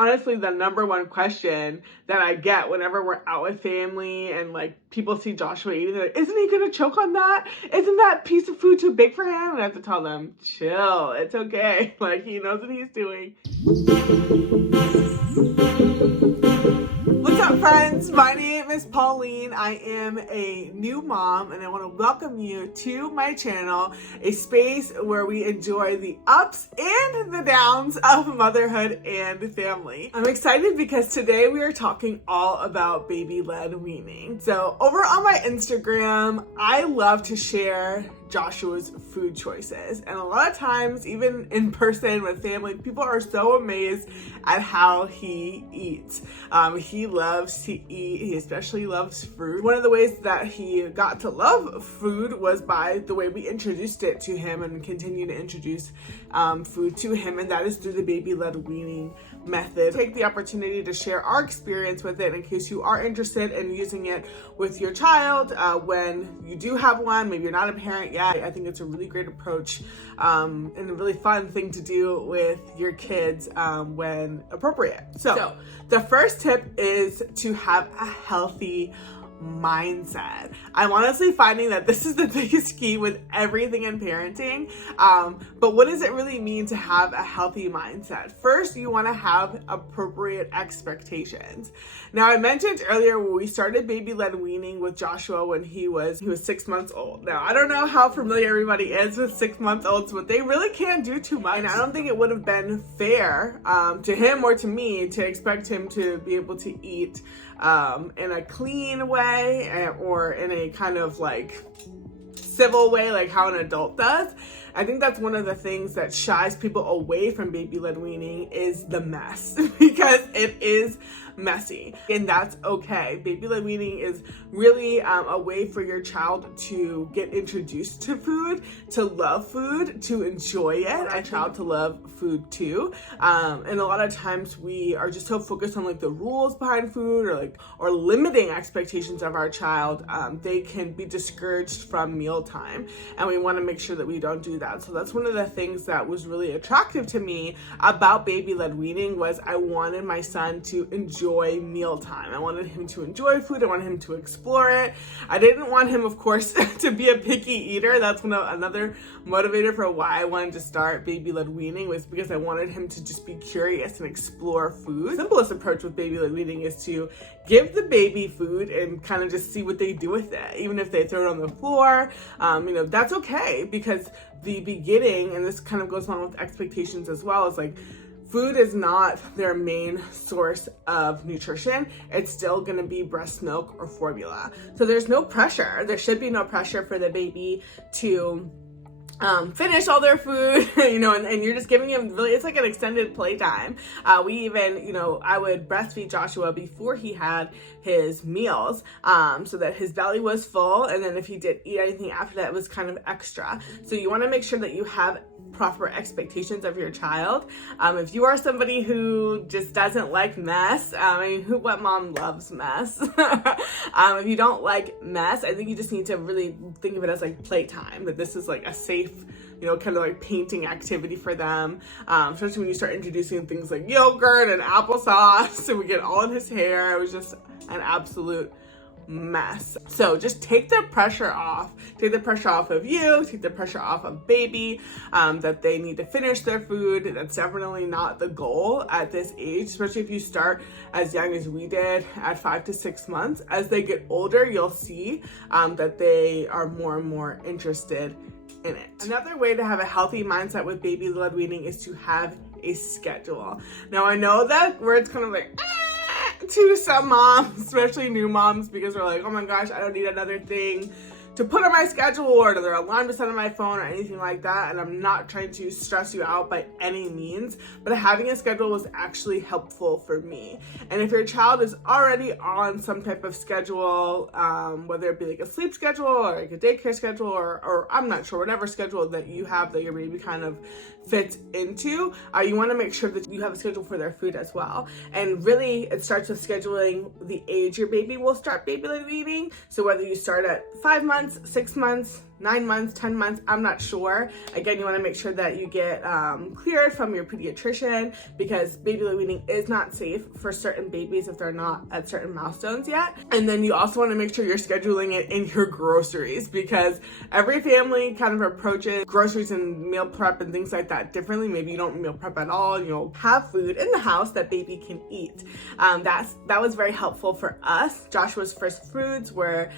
Honestly, the number one question that I get whenever we're out with family and like people see Joshua eating, they're like, isn't he gonna choke on that? Isn't that piece of food too big for him? And I have to tell them, chill, it's okay. Like, he knows what he's doing. What's up, friends? My name is Pauline. I am a new mom and I want to welcome you to my channel, a space where we enjoy the ups and the downs of motherhood and family. I'm excited because today we are talking all about baby-led weaning. So over on my Instagram, I love to share Joshua's food choices, and a lot of times, even in person with family, people are so amazed at how he eats. He loves to eat. He especially loves fruit. One of the ways that he got to love food was by the way we introduced it to him and continue to introduce food to him, and that is through the baby-led weaning method. Take the opportunity to share our experience with it in case you are interested in using it with your child when you do have one. Maybe you're not a parent yet. I think it's a really great approach and a really fun thing to do with your kids when appropriate. So the first tip is to have a healthy mindset. I'm honestly finding that this is the biggest key with everything in parenting. But what does it really mean to have a healthy mindset? First, you want to have appropriate expectations. Now, I mentioned earlier when we started baby-led weaning with Joshua when he was 6 months old. Now, I don't know how familiar everybody is with 6-month-olds, but they really can't do too much. And I don't think it would have been fair to him or to me to expect him to be able to eat in a clean way or in a kind of like civil way, like how an adult does. I think that's one of the things that shies people away from baby-led weaning is the mess, because it is messy, and that's okay. Baby-led weaning is really a way for your child to get introduced to food, to love food, to enjoy it, a child to love food too. And a lot of times we are just so focused on like the rules behind food or limiting expectations of our child. They can be discouraged from mealtime, and we want to make sure that we don't do that. So that's one of the things that was really attractive to me about baby-led weaning was I wanted my son to enjoy mealtime. I wanted him to enjoy food. I wanted him to explore it. I didn't want him, of course, to be a picky eater. That's another motivator for why I wanted to start baby-led weaning, was because I wanted him to just be curious and explore food. The simplest approach with baby-led weaning is to give the baby food and kind of just see what they do with it. Even if they throw it on the floor, that's okay, because the beginning, and this kind of goes along with expectations as well, is like food is not their main source of nutrition. It's still gonna be breast milk or formula. So there's no pressure. There should be no pressure for the baby to finish all their food, and you're just giving him really, it's like an extended playtime. We even, I would breastfeed Joshua before he had his meals, so that his belly was full, and then if he did eat anything after that, it was kind of extra. So you want to make sure that you have proper expectations of your child. If you are somebody who just doesn't like mess, what mom loves mess? If you don't like mess, I think you just need to really think of it as like playtime, that this is like a safe, kind of like painting activity for them, especially when you start introducing things like yogurt and applesauce, and we get all in his hair. It was just an absolute mess. So just take the pressure off. Take the pressure off of you, take the pressure off of baby, that they need to finish their food. That's definitely not the goal at this age, especially if you start as young as we did at 5 to 6 months. As they get older, you'll see that they are more and more interested in it. Another way to have a healthy mindset with baby-led weaning is to have a schedule. Now, I know that word's kind of like, to some moms, especially new moms, because we're like, oh my gosh, I don't need another thing to put on my schedule or another alarm to set on my phone or anything like that. And I'm not trying to stress you out by any means, but having a schedule was actually helpful for me. And if your child is already on some type of schedule, whether it be like a sleep schedule or like a daycare schedule or I'm not sure, whatever schedule that you have that your baby kind of fits into, you want to make sure that you have a schedule for their food as well. And really, it starts with scheduling the age your baby will start baby-led weaning. So whether you start at 5 months, 6 months, 9 months, 10 months, I'm not sure. Again, you want to make sure that you get cleared from your pediatrician, because baby led weaning is not safe for certain babies if they're not at certain milestones yet. And then you also want to make sure you're scheduling it in your groceries, because every family kind of approaches groceries and meal prep and things like that differently. Maybe you don't meal prep at all, you'll have food in the house that baby can eat. That was very helpful for us. Joshua's first foods were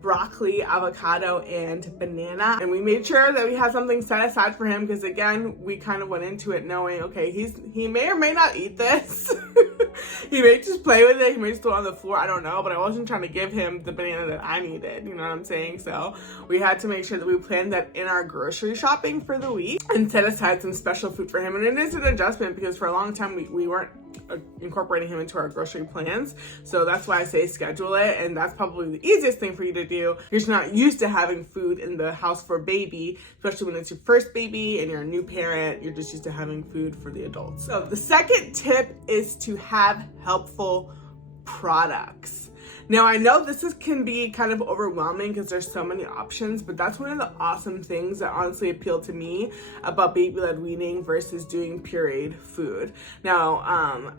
broccoli, avocado, and banana, and we made sure that we had something set aside for him, because again, we kind of went into it knowing, okay, he may or may not eat this. He may just play with it, he may just throw it on the floor, I don't know, but I wasn't trying to give him the banana that I needed, you know what I'm saying? So we had to make sure that we planned that in our grocery shopping for the week and set aside some special food for him. And it is an adjustment, because for a long time we weren't incorporating him into our grocery plans. So that's why I say schedule it, and that's probably the easiest thing for you to do. You're just not used to having food in the house for baby, especially when it's your first baby and you're a new parent. You're just used to having food for the adults. So the second tip is to have helpful products. Now, I know can be kind of overwhelming because there's so many options, but that's one of the awesome things that honestly appealed to me about baby-led weaning versus doing pureed food. Now,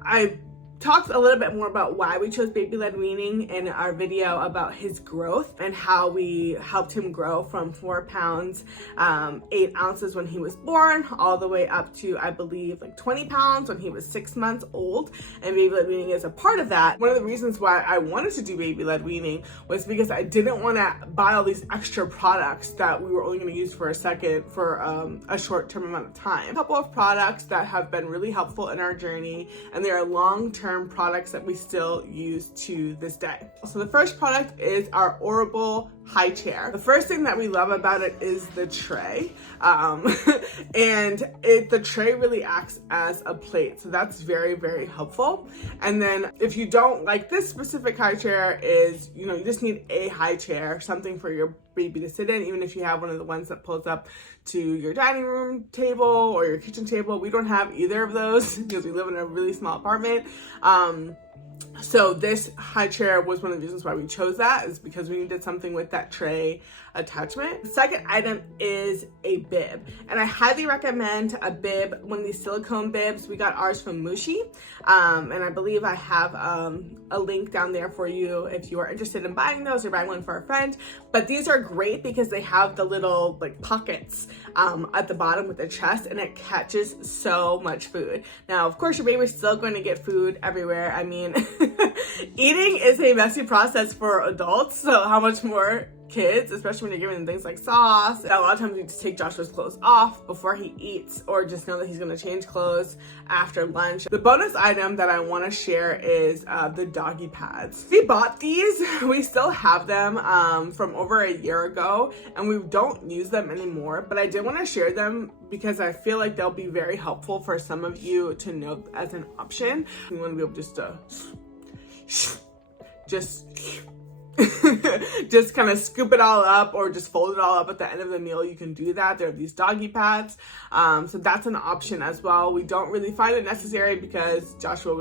I talked a little bit more about why we chose baby-led weaning in our video about his growth and how we helped him grow from 4 pounds, 8 ounces when he was born, all the way up to, I believe, like 20 pounds when he was 6 months old. And baby-led weaning is a part of that. One of the reasons why I wanted to do baby-led weaning was because I didn't want to buy all these extra products that we were only going to use for a short-term amount of time. A couple of products that have been really helpful in our journey, and they are long-term products that we still use to this day. So the first product is our Orable high chair. The first thing that we love about it is the tray, and the tray really acts as a plate, so that's very, very helpful. And then if you don't like this specific high chair, you just need a high chair, something for your baby to sit in, even if you have one of the ones that pulls up to your dining room table or your kitchen table. We don't have either of those because we live in a really small apartment. So this high chair was one of the reasons why we chose that, is because we needed something with that tray attachment. The second item is a bib, and I highly recommend a bib, one of these silicone bibs. We got ours from Joshy, and I believe I have a link down there for you if you are interested in buying those or buying one for a friend. But these are great because they have the little pockets at the bottom with the chest, and it catches so much food. Now, of course, your baby's still going to get food everywhere. I mean, eating is a messy process for adults, so how much more kids, especially when you're giving them things like sauce. A lot of times we just take Joshua's clothes off before he eats, or just know that he's going to change clothes after lunch. The bonus item that I want to share is the doggy pads. We bought these, we still have them from over a year ago, and we don't use them anymore, but I did want to share them because I feel like they'll be very helpful for some of you to know as an option. You want to be able just kind of scoop it all up, or just fold it all up at the end of the meal. You can do that. There are these doggy pads, so that's an option as well. We don't really find it necessary because Joshua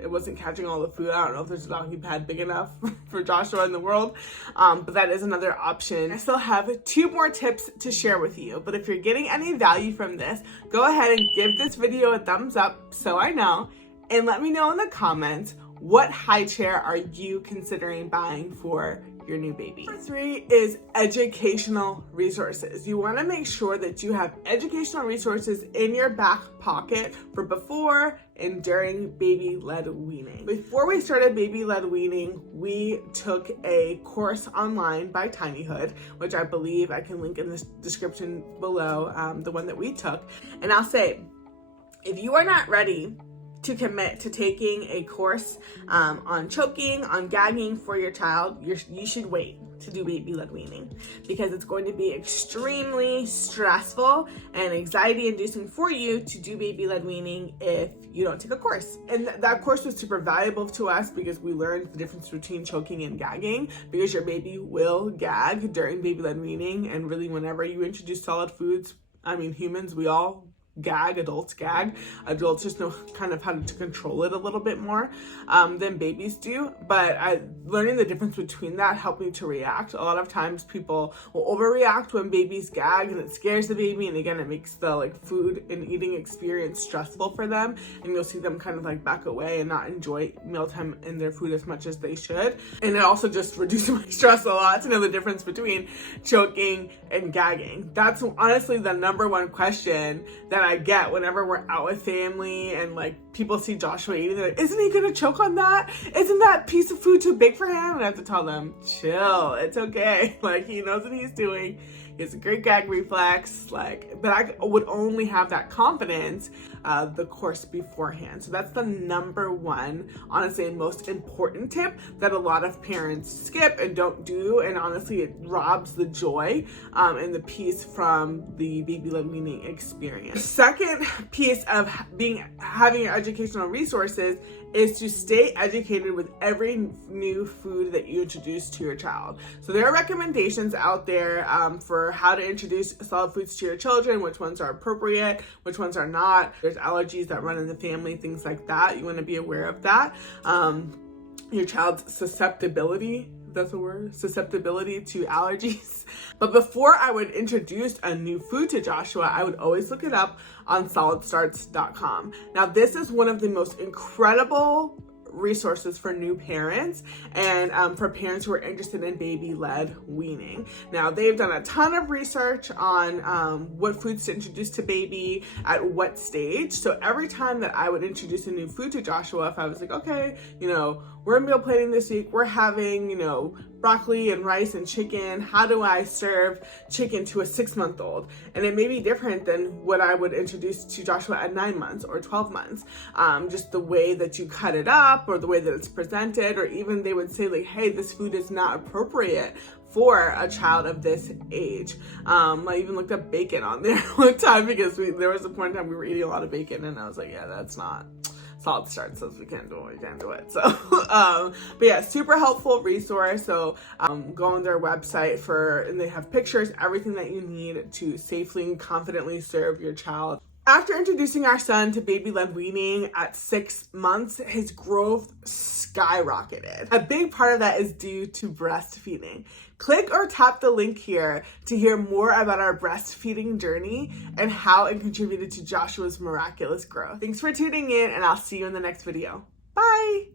it wasn't catching all the food. I don't know if there's a doggy pad big enough for Joshua in the world, but that is another option. I still have 2 more tips to share with you, but if you're getting any value from this, go ahead and give this video a thumbs up so I know, and let me know in the comments, what high chair are you considering buying for your new baby? Number 3 is educational resources. You want to make sure that you have educational resources in your back pocket for before and during baby-led weaning. Before we started baby-led weaning, we took a course online by Tinyhood, which I believe I can link in the description below, the one that we took. And I'll say, if you are not ready to commit to taking a course on choking, on gagging for your child, you should wait to do baby-led weaning, because it's going to be extremely stressful and anxiety-inducing for you to do baby-led weaning if you don't take a course. And that course was super valuable to us because we learned the difference between choking and gagging, because your baby will gag during baby-led weaning, and really whenever you introduce solid foods, I mean, humans, we all gag, adults gag. Adults just know kind of how to control it a little bit more than babies do. But learning the difference between that helped me to react. A lot of times people will overreact when babies gag, and it scares the baby, and again, it makes the like food and eating experience stressful for them, and you'll see them kind of like back away and not enjoy mealtime and their food as much as they should. And it also just reduces my stress a lot to know the difference between choking and gagging. That's honestly the number one question that I get whenever we're out with family and like people see Joshua eating. They're like, isn't he gonna choke on that? Isn't that piece of food too big for him? And I have to tell them, chill, it's okay. Like, he knows what he's doing. He has a great gag reflex, like, but I would only have that confidence the course beforehand. So that's the number one, honestly, and most important tip that a lot of parents skip and don't do. And honestly, it robs the joy and the peace from the baby-led weaning experience. The second piece of having your educational resources is to stay educated with every new food that you introduce to your child. So there are recommendations out there for how to introduce solid foods to your children, which ones are appropriate, which ones are not. There's allergies that run in the family, things like that. You want to be aware of that. Your child's susceptibility, that's a word, susceptibility to allergies. But before I would introduce a new food to Joshua, I would always look it up on solidstarts.com. Now, this is one of the most incredible resources for new parents and for parents who are interested in baby-led weaning. Now, they've done a ton of research on what foods to introduce to baby at what stage. So every time that I would introduce a new food to Joshua, if I was like, okay, you know, we're meal planning this week, we're having, you know, broccoli and rice and chicken. How do I serve chicken to a 6-month-old? And it may be different than what I would introduce to Joshua at 9 months or 12 months. Just the way that you cut it up or the way that it's presented, or even they would say like, hey, this food is not appropriate for a child of this age. I even looked up bacon on there one time because there was a point in time we were eating a lot of bacon, and I was like, yeah, that's not. Solid Start says we can't do it. So, but yeah, super helpful resource. So go on their website and they have pictures, everything that you need to safely and confidently serve your child. After introducing our son to baby-led weaning at 6 months, his growth skyrocketed. A big part of that is due to breastfeeding. Click or tap the link here to hear more about our breastfeeding journey and how it contributed to Joshua's miraculous growth. Thanks for tuning in, and I'll see you in the next video. Bye!